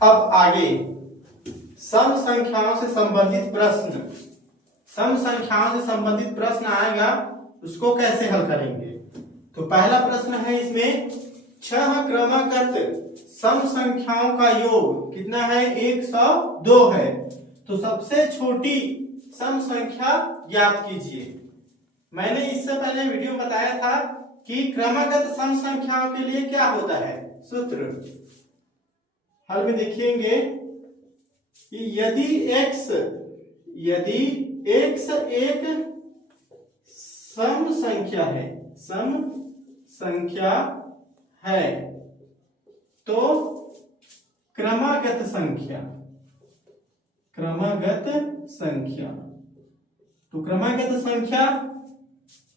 अब आगे सम संख्याओं से संबंधित प्रश्न, सम संख्याओं से संबंधित प्रश्न आएगा, उसको कैसे हल करेंगे। तो पहला प्रश्न है इसमें 6 क्रमागत सम संख्याओं का योग कितना है, 102 है। तो सबसे छोटी सम संख्या ज्ञात कीजिए। मैंने इससे पहले वीडियो में बताया था कि क्रमागत सम संख्याओं के लिए क्या होता है सूत्र। हल में देखेंगे कि यदि x एक सम संख्या है, सम संख्या है, तो क्रमागत संख्या, तो क्रमागत संख्या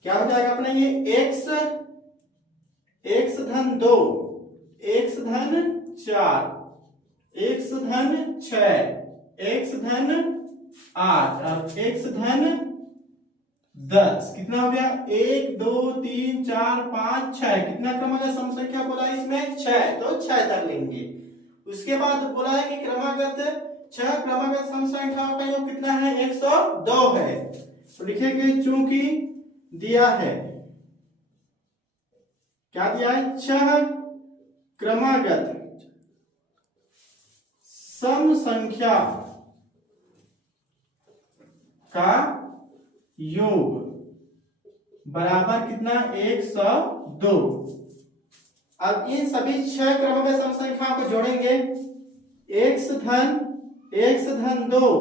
क्या हो जाएगा अपना, ये x धन 2, x धन 4, x धन 6, x धन 8 और x धन 10 कितना हो गया, 1 2 3 4 5 6। कितना क्रमागत सम संख्या बोला इसमें, 6, तो 6 तक लेंगे। उसके बाद बोला है कि छह क्रमागत सम संख्याओं का योग कितना है, 102 है। तो लिखेंगे चूंकि दिया है, क्या दिया है, 6 क्रमागत सम संख्या का योग बराबर कितना, 102। अब इन सभी 6 क्रमागत सम संख्याओं को जोड़ेंगे, x धन 2,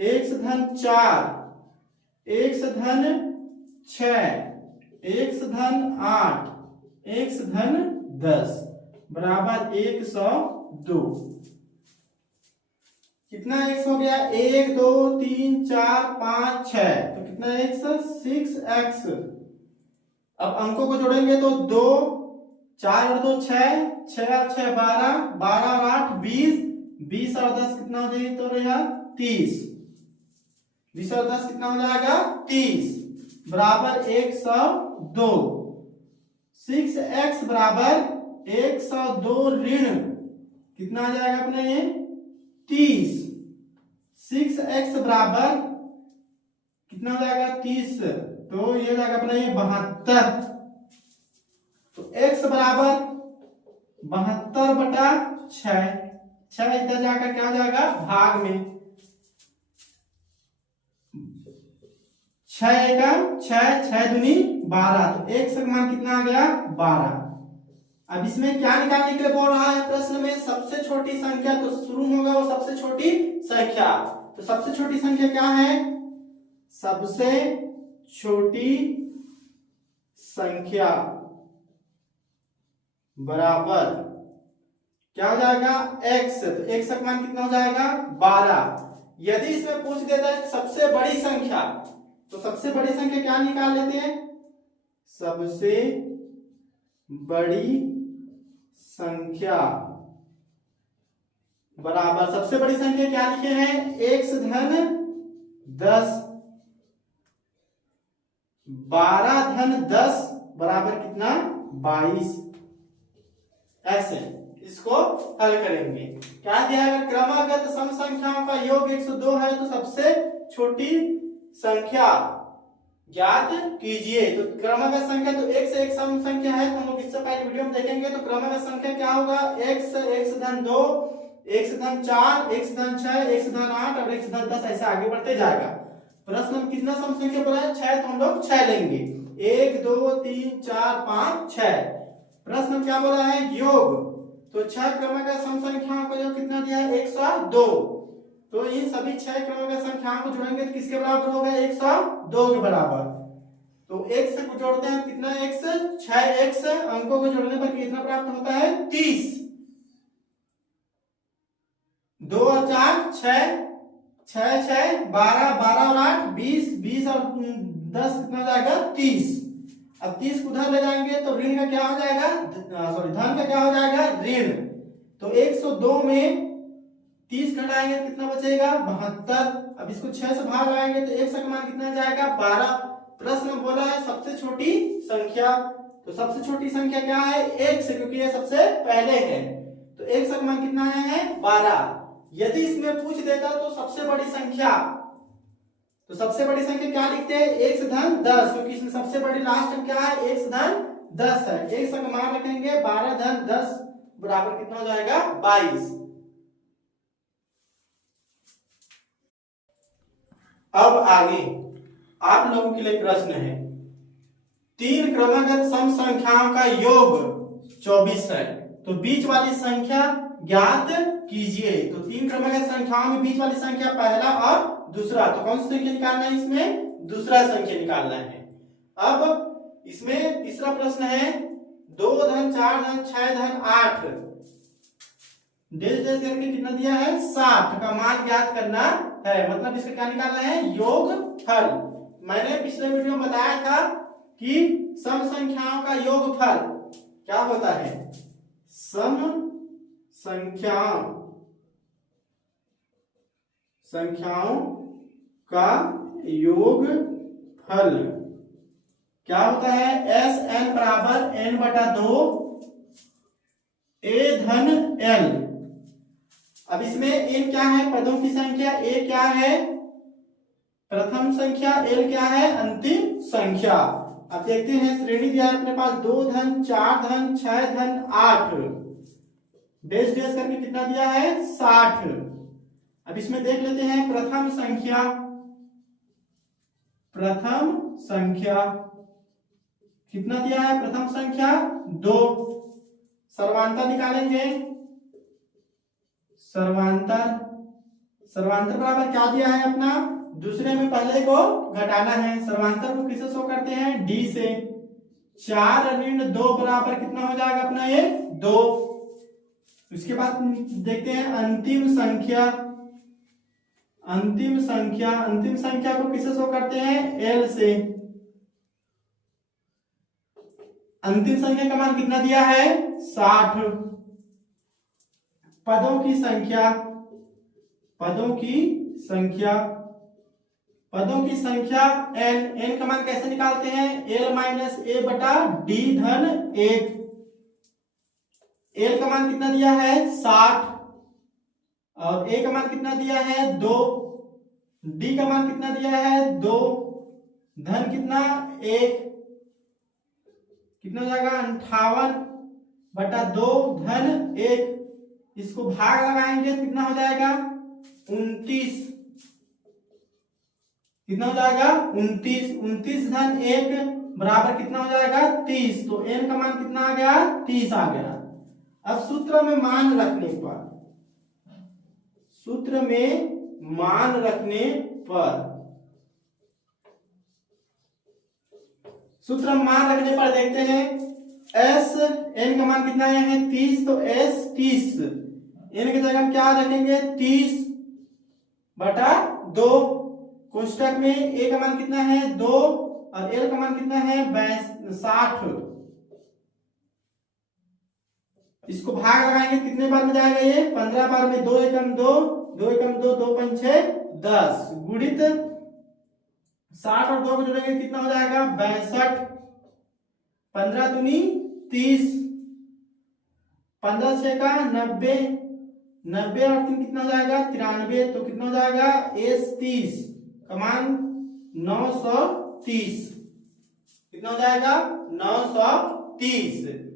x धन 4, x धन 6, x धन 8, x धन 10 बराबर 102। कितना x हो गया, 1 2 3 4 5 6, तो कितना x, 6x। अब अंकों को जोड़ेंगे तो 2, 4 और 2 6, 6 और 6 12, 12 और 8 20, 20 और 10 कितना हो जाएगा, तो रहेगा 30, 20 और 10 कितना हो जाएगा, 30 बराबर 102। 6x बराबर 102 ऋण कितना आ जाएगा अपने, ये 30। 6x बराबर कितना हो जाएगा, 30, तो ये जाएगा अपना ये 72। तो x बराबर 72 बटा 6, 6 इधर जाकर क्या हो जाएगा, भाग में 6 एकम 6, 6 दूनी 12, तो x का मान कितना आ गया, 12। अब इसमें क्या निकालने के लिए बोल रहा है प्रश्न में, सबसे छोटी संख्या, तो शुरू होगा वो सबसे छोटी संख्या। तो सबसे छोटी संख्या क्या है, सबसे छोटी संख्या बराबर क्या हो जाएगा, x। तो x का मान कितना हो जाएगा, 12। यदि इसमें पूछ देता है सबसे बड़ी संख्या, तो सबसे बड़ी संख्या क्या निकाल लेते हैं, सबसे बड़ी संख्या बराबर, सबसे बड़ी संख्या क्या लिखे हैं, x धन 10, 12 धन 10 बराबर कितना, 22। ऐसे इसको हल करेंगे। क्या दिया है, क्रमागत सम संख्याओं का योग 102 है, तो सबसे छोटी संख्या ज्ञात कीजिए। तो क्रमागत संख्या, तो x एक सम संख्या है, तो हम लोग इससे पहले वीडियो में देखेंगे। तो क्रमागत संख्या क्या होगा, x धन 2, x धन 4, x धन 6, x धन 8 और x धन 10, ऐसे आगे बढ़ते जाएगा। प्रश्न में कितना सम संख्या बोला है, 6, तो हम लोग 6 लेंगे, 1 2 3 4 5 6। प्रश्न में क्या बोला है, योग, तो 6 क्रमागत सम संख्याओं का योग कितना दिया है, 102। तो इन सभी 6 क्रमागत संख्याओं को जोड़ेंगे तो किसके बराबर होगा, 102 के बराबर। तो x को जोड़ते हैं, कितना x, 6x, अंकों को जोड़ने पर कितना प्राप्त होता है, 30। 2 और 4 6, 6 6 12, 12 और 8 20, 20 और 10 कितना हो जाएगा, 30। अब 30 को उधर ले जाएंगे तो ऋण का क्या हो जाएगा, धन का क्या हो जाएगा, ऋण। तो 102 में 30 घटाएंगे तो कितना बचेगा, 72। अब इसको 6 से भाग लगाएंगे तो x का मान कितना जाएगा, 12। प्रश्न में बोला है सबसे छोटी संख्या, तो सबसे छोटी संख्या क्या है, x, क्योंकि ये सबसे पहले है। तो x का मान कितना आया है 12। यदि इसमें पूछ देता तो सबसे बड़ी संख्या, तो सबसे बड़ी संख्या क्या लिखते हैं x धन 10, क्योंकि इसमें सबसे बड़ी लास्ट में क्या है x धन 10 है। x का मान रखेंगे 12 धन 10 बराबर कितना हो जाएगा 22। अब आगे आप लोगों के लिए प्रश्न है, तीन क्रमागत सम संख्याओं का योग 24 है, तो बीच वाली संख्या ज्ञात कीजिए। तो तीन क्रमागत संख्याओं में बीच वाली संख्या पहला और दूसरा, तो कौन सी संख्या निकालना है इसमें दूसरा संख्या निकालना है। अब इसमें तीसरा प्रश्न है 2 धन 4 धन 6 धन 8 डेश डेश करके कितना दिया है 60 का मान ज्ञात करना है, मतलब इसका क्या निकालना है योगफल। मैंने पिछले वीडियो में बताया था कि सम संख्याओं का योगफल क्या होता है, सम संख्याओं का योगफल क्या होता है एस एन बराबर एन बटा 2 ए धन एल। अब इसमें एन क्या है पदों की संख्या, ए क्या है प्रथम संख्या, एल क्या है अंतिम संख्या। अब देखते हैं श्रेणी दिया है अपने पास 2 धन 4 धन 6 धन 8 डेश डेश करके कितना दिया है 60। अब इसमें देख लेते हैं प्रथम संख्या कितना दिया है, प्रथम संख्या 2, सर्वांतर निकालेंगे, सर्वांतर बराबर क्या दिया है अपना, दूसरे में पहले को घटाना है, सर्वांतर को किससे शो करते हैं डी से। 4 ऋण 2 बराबर कितना हो जाएगा अपना ये 2। उसके बाद देखते हैं अंतिम संख्या को किससे शो करते हैं एल से। अंतिम संख्या का मान कितना दिया है 60। पदों की संख्या n का मान कैसे निकालते हैं l माइनस ए बटा डी धन 1। l का मान कितना दिया है 60 और a का मान कितना दिया है 2, d का मान कितना दिया है 2, धन कितना 1, कितना हो जाएगा 58 बटा 2 धन 1। इसको भाग लगाएंगे तो कितना हो जाएगा 29, कितना हो जाएगा 29 धन 1 बराबर कितना हो जाएगा 30। तो n का मान कितना आ गया 30 आ गया। अब सूत्र में मान रखने पर देखते हैं s n का मान कितना है 30, तो s 30 n की जगह हम क्या रखेंगे 30 बटा 2, कोष्टक में a का मान कितना है 2 और l का मान कितना है 60। इसको भाग लगाएंगे कितने बार में जाएगा ये 15 बार में, 2 एकम 2 2 एकम 2 2 पंच 10 गुणित 60 और 2 को जोड़ेंगे कितना हो जाएगा 62, 15 दूनी 30, 15 6 का 90, 90 और 3 कितना हो जाएगा 93, तो कितना हो जाएगा एस 30 का मान 930, कितना हो जाएगा 930।